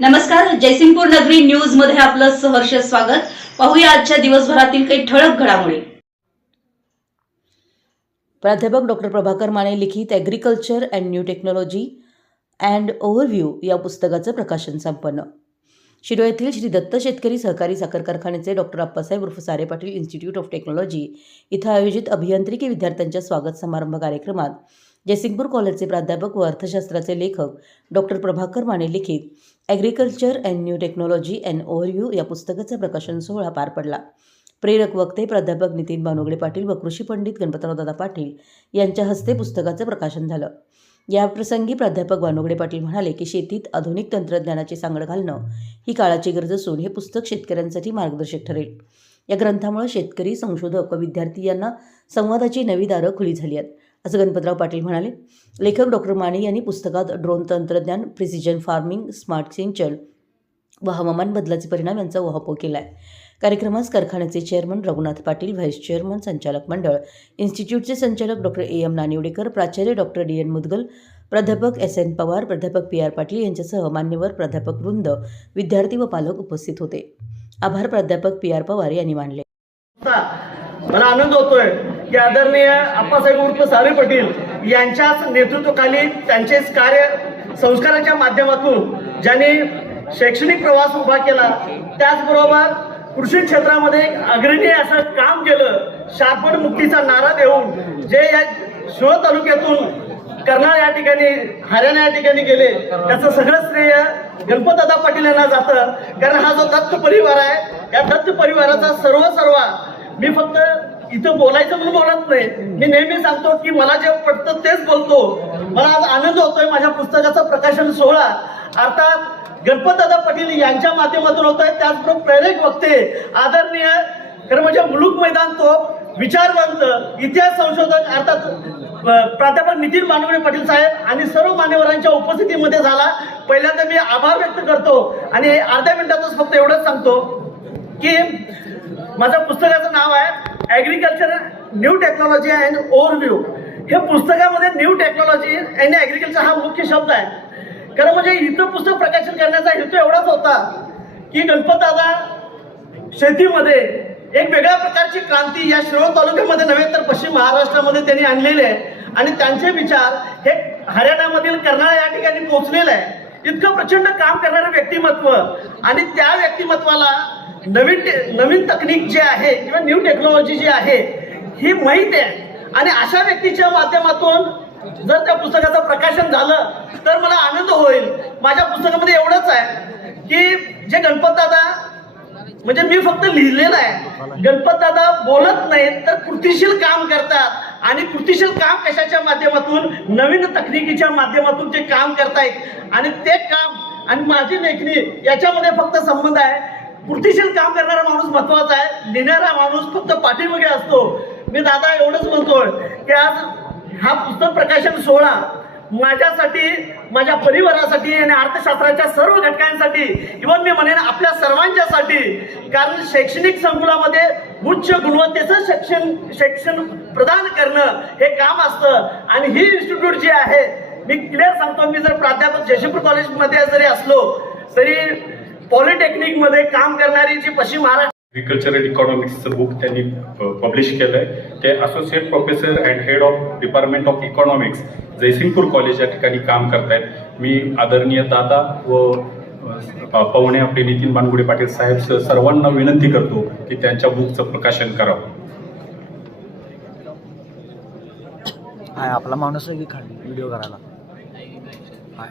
नमस्कार जयसिंगपूर नगरी न्यूजमध्ये आपलं सहर्ष स्वागत. पाहूया आजच्या दिवसभरातील काही ठळक घडामोडी. प्राध्यापक डॉक्टर प्रभाकर माने लिखित agriculture and new technology and overview या पुस्तकाचं प्रकाशन संपन्न. शिरो येथील श्री दत्त शेतकरी सहकारी साखर कारखान्याचे डॉक्टर अप्पासाहेब उर्फ सारे पाटील इन्स्टिट्यूट ऑफ टेक्नॉलॉजी इथं आयोजित अभियांत्रिकी विद्यार्थ्यांच्या स्वागत समारंभ कार्यक्रमात जयसिंगपूर कॉलेजचे प्राध्यापक व अर्थशास्त्राचे लेखक डॉक्टर प्रभाकर माने लिखित. Agriculture and new technology and overview या पुस्तकाचा प्रकाशन सोहळा पार पडला. प्रेरक वक्ते प्राध्यापक नितीन बानुगडे पाटील व कृषी पंडित गणपतरावदादा पाटील यांच्या हस्ते पुस्तकाचं प्रकाशन झालं. या प्रसंगी प्राध्यापक बानुगडे पाटील म्हणाले की शेतीत आधुनिक तंत्रज्ञानाची सांगड घालणं ही काळाची गरज असून हे पुस्तक शेतकऱ्यांसाठी मार्गदर्शक ठरेल. या ग्रंथामुळे शेतकरी संशोधक व विद्यार्थी यांना संवादाची नवी दारं खुली झाली आहेत. असं गणपतराव पाटील म्हणाले. लेखक डॉक्टर माने यांनी पुस्तकात ड्रोन तंत्रज्ञान प्रिसिजन फार्मिंग स्मार्ट सिंचन व हवामान बदलाचे परिणाम यांचा उहापोह केला आहे कार्यक्रमास कारखान्याचे chairman Raghunath Patil vice chairman संचालक मंडळ इन्स्टिट्यूटचे संचालक डॉक्टर ए एम नानिवडेकर प्राचार्य डॉक्टर डी एन मुदगल प्राध्यापक एस एन पवार प्राध्यापक पी आर पाटील यांच्यासह मान्यवर प्राध्यापक वृंद विद्यार्थी व पालक उपस्थित होते. आभार प्राध्यापक पी आर पवार यांनी मानले. मला आनंद होतोय. की आदरणीय आप्पासाहेब उर्फ सारे पाटील यांच्याच नेतृत्वाखाली त्यांचेच कार्य संस्काराच्या माध्यमातून ज्यांनी शैक्षणिक प्रवास उभा केला त्याचबरोबर कृषी क्षेत्रामध्ये अग्रणी असं काम केलं शार्पण मुक्तीचा नारा देऊन जे या शिव तालुक्यातून कर्नाळ या ठिकाणी हरियाणा या ठिकाणी गेले त्याचं सगळं श्रेय गणपतदा पाटील यांना जातं. कारण हा जो दत्त परिवार आहे या दत्त परिवाराचा सर्व सर्व मी फक्त इथं बोलायचं म्हणून बोलत नाही. मी नेहमी सांगतो की मला जे पडतं तेच बोलतो. मला आज आनंद होतोय माझ्या पुस्तकाचं प्रकाशन सोहळा. अर्थात गणपतदादा पाटील यांच्या माध्यमातून होतोय. आहे त्याचबरोबर प्रेरक वक्ते आदरणीय खरं म्हणजे मुलुक मैदान तो विचारवंत इतिहास संशोधक अर्थात प्राध्यापक नितीन मानवडे पाटील साहेब आणि सर्व मान्यवरांच्या उपस्थितीमध्ये झाला. पहिल्यांदा मी आभार व्यक्त करतो आणि अर्ध्या मिनिटातच फक्त एवढंच सांगतो की माझ्या पुस्तकाचं नाव आहे agriculture new technology and overview हे पुस्तकामध्ये न्यू टेक्नॉलॉजी अँड ॲग्रिकल्चर हा मुख्य शब्द आहे. खरं म्हणजे इथं पुस्तक प्रकाशन करण्याचा हेतू एवढाच होता की गणपतदादा शेतीमध्ये एक वेगळ्या प्रकारची क्रांती या शिरोळ तालुक्यामध्ये नव्हे तर पश्चिम महाराष्ट्रामध्ये त्यांनी आणलेले आहे. आणि त्यांचे विचार हे हरियाणामधील कर्नाळा या ठिकाणी पोहोचलेलं आहे. इतकं प्रचंड काम करणारं व्यक्तिमत्व आणि त्या व्यक्तिमत्वाला नवीन टे- नवीन तकनीक जे आहे किंवा न्यू टेक्नॉलॉजी जी आहे ही माहीत आहे. आणि अशा व्यक्तीच्या माध्यमातून जर त्या पुस्तकाचं प्रकाशन झालं तर मला आनंद होईल. माझ्या पुस्तकामध्ये एवढंच आहे की जे गणपत दादा म्हणजे मी फक्त लिहिलेलं आहे. गणपत दादा बोलत नाहीत तर कृतिशील काम करतात. आणि कृतिशील काम कशाच्या माध्यमातून? नवीन तकनिकीच्या माध्यमातून ते काम करतायत. आणि ते काम आणि माझी लेखणी याच्यामध्ये फक्त संबंध आहे. कृतिशील काम करणारा माणूस महत्त्वाचा आहे. लिहिणारा माणूस फक्त पाठीमागे असतो. मी दादा एवढंच म्हणतोय की आज हा पुस्तक प्रकाशन सोहळा माझ्यासाठी माझ्या परिवारासाठी आणि अर्थशास्त्राच्या सर्व घटकांसाठी इव्हन मी म्हणेन आपल्या सर्वांच्यासाठी कारण शैक्षणिक संकुलामध्ये उच्च गुणवत्तेचं शिक्षण शिक्षण प्रदान करणं हे काम असतं. आणि ही इन्स्टिट्यूट जी आहे मी क्लिअर सांगतो मी जर प्राध्यापक जयशिपूर कॉलेजमध्ये जरी असलो तरी पॉलिटेक्निकमध्ये काम करणारी जी पश्चिम महाराष्ट्र ॲग्रिकल्चरल इकॉनॉमिक्सचं बुक त्यांनी पब्लिश केलं आहे ते associate professor and head of department of economics Jaysingpur college या ठिकाणी काम करतायत. मी आदरणीय दादा व पाहुणे आपले नितीन बानगुडे पाटील साहेब सर्वांना विनंती करतो की त्यांच्या बुकचं प्रकाशन करावं. हाय आपला माणूस आहे की खाली? व्हिडिओ करायला. हाय.